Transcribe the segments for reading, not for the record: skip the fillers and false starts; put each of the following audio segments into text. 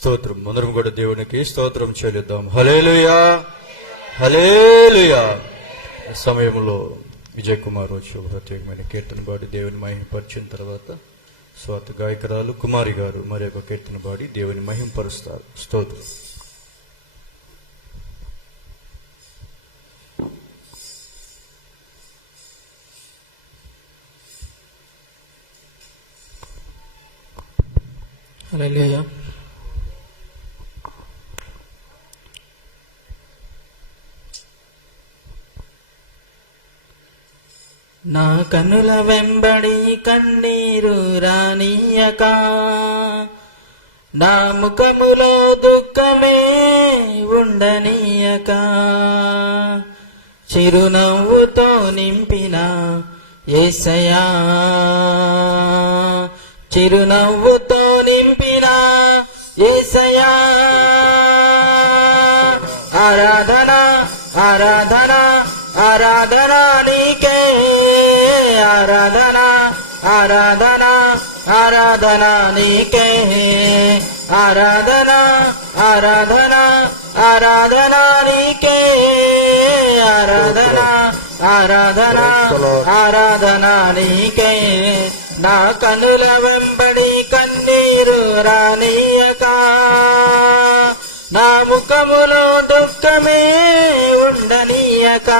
స్తోత్రం. అందరం కూడా దేవునికి స్తోత్రం చెల్లిద్దాం. హల్లెలూయా, హల్లెలూయా. సమయంలో విజయ్ కుమార్ వచ్చి ఒక ప్రత్యేకమైన కీర్తన పాడి దేవుని మహిమపరిచిన తర్వాత స్వాత గాయకురాలు కుమారి గారు మరి ఒక కీర్తన పాడి దేవుని మహిమపరుస్తారు. స్తోత్రం. హల్లెలూయా. నా కనుల వెంబడి కన్నీరు రానియక, నా ముఖములో దుఃఖమే ఉండనీయక, చిరునవ్వుతో నింపిన యేసయ్యా, చిరునవ్వుతో నింపిన యేసయ్యా. ఆరాధన ఆరాధన ఆరాధన నీకే, ఆరాధన ఆరాధన ఆరాధన నీకే, ఆరాధన ఆరాధన ఆరాధన నీకే, ఆరాధన ఆరాధన ఆరాధన నీకే. నా కనుల వెంబడి కన్నీరు రానియక, నా ముఖములో దుఃఖమే ఉండనీయక,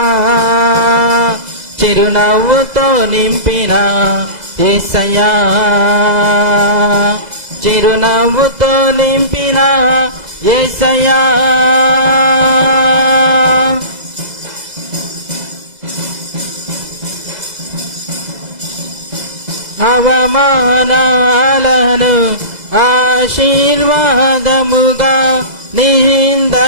చిరునవ్వుతో నింపిన యేసయ్యా, చిరునవ్వుతో నింపిన యేసయ్యా. అవమానాలను ఆశీర్వాదముగా, నిందలన్నిటినీ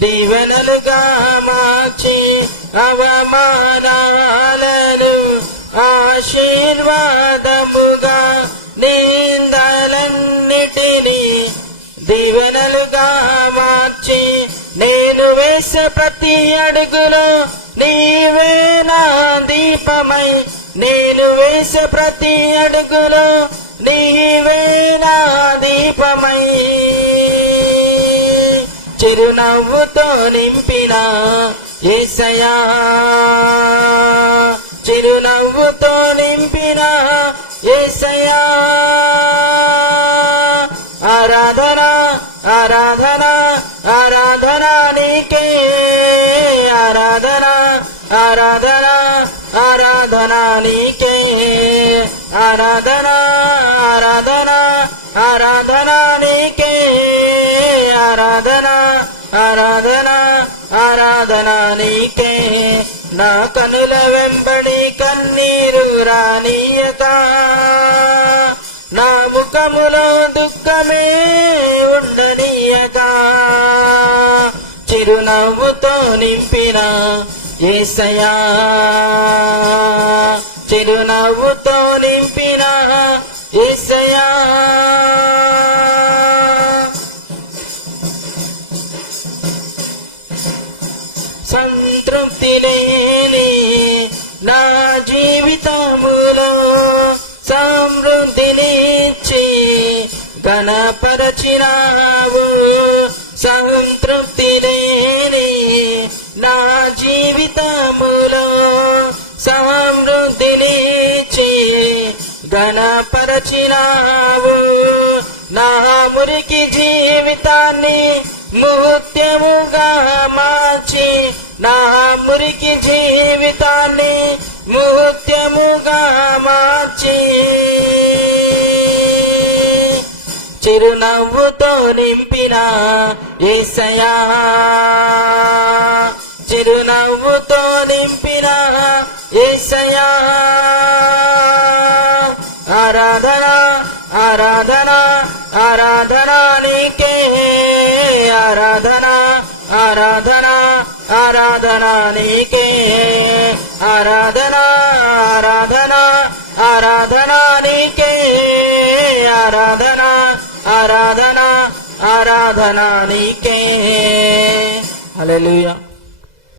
దీవెనలుగా మార్చి, అవమానాలను ఆశీర్వాదముగా, నిందలన్నిటినీ దీవెనలుగా మార్చి, నేను వేసే ప్రతి అడుగులో నీవే నా దీపమై, నేను వేసే ప్రతి అడుగులో నీవే నా దీపమై, చిరునవ్వుతో నింపిన యేసయ్యా, చిరునవ్వుతో నింపిన యేసయ్యా. ఆరాధన ఆరాధన ఆరాధన నీకే, ఆరాధన ఆరాధన ఆరాధన నీకే, ఆరాధన ఆరాధన ఆరాధన నీకే, ఆరాధన ఆరాధన ఆరాధన నీకే. నా కనుల వెంబడి కన్నీరు రానియక, నా ముఖములో దుఃఖమే ఉండనీయక, చిరునవ్వుతో నింపిన యేసయ్యా, చిరునవ్వుతో నింపిన యేసయ్యా. సంతృప్తి లేని నా జీవితములో సమృద్ధినిచ్చి ఘనపరచినావు, సంతృప్తి లేని నా జీవితములో సమృద్ధినిచ్చి ఘనపరచినావు, నా మురికి జీవితాన్ని ముత్యముగా మార్చి, నా మురికి జీవితాన్ని ముత్యముగా మార్చి, చిరునవ్వుతో నింపిన యేసయ్యా, చిరునవ్వుతో నింపిన యేసయ్యా. ఆరాధన ఆరాధన ఆరాధన నీకే, ఆరాధన ఆరాధన ఆరాధన నీకే, ఆరాధన ఆరాధన ఆరాధన నీకే, ఆరాధన ఆరాధన ఆరాధన నీకే. హల్లెలూయా.